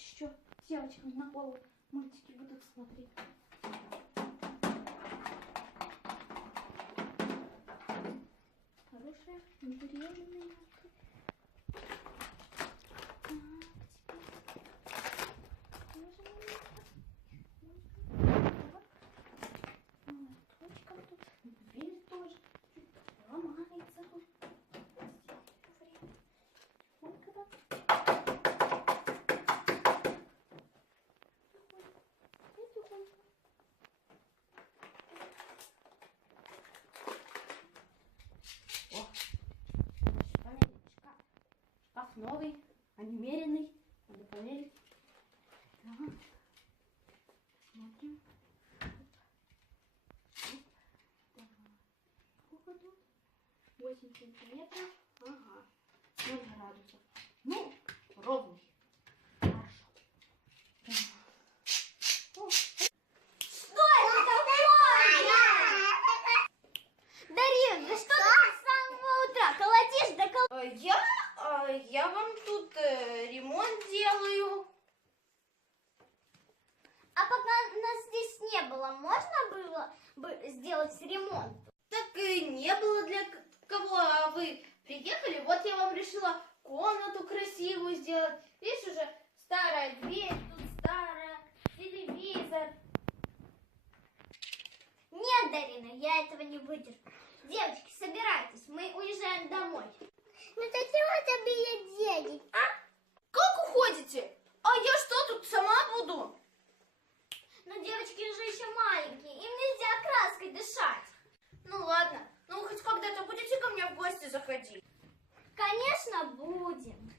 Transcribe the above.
еще девочкам на голову мультики будут смотреть. Хорошая, интересная. Точка тут, дверь тоже ломается тут. Шкаф новый, а немеренный. Надо проверить. Так. Смотрим. Сколько тут? 8 сантиметров. Ага. 0 градусов. Ну, ровный. Хорошо. Что это такое? Дарин, да что ты с самого утра колотишь да Я вам тут ремонт делаю. А пока нас здесь не было, можно было бы сделать ремонт? Так и не было для кого, а вы приехали, вот я вам решила комнату красивую сделать. Видишь, уже старая дверь, тут старая, телевизор. Нет, Дарина, я этого не выдержу. Девочки, собирайтесь, мы уезжаем домой. Ну зачем тебе денег, а? Как уходите? А я что, тут сама буду? Ну девочки же еще маленькие, им нельзя краской дышать. Ну ладно, ну хоть когда-то будете ко мне в гости заходить? Конечно, будем.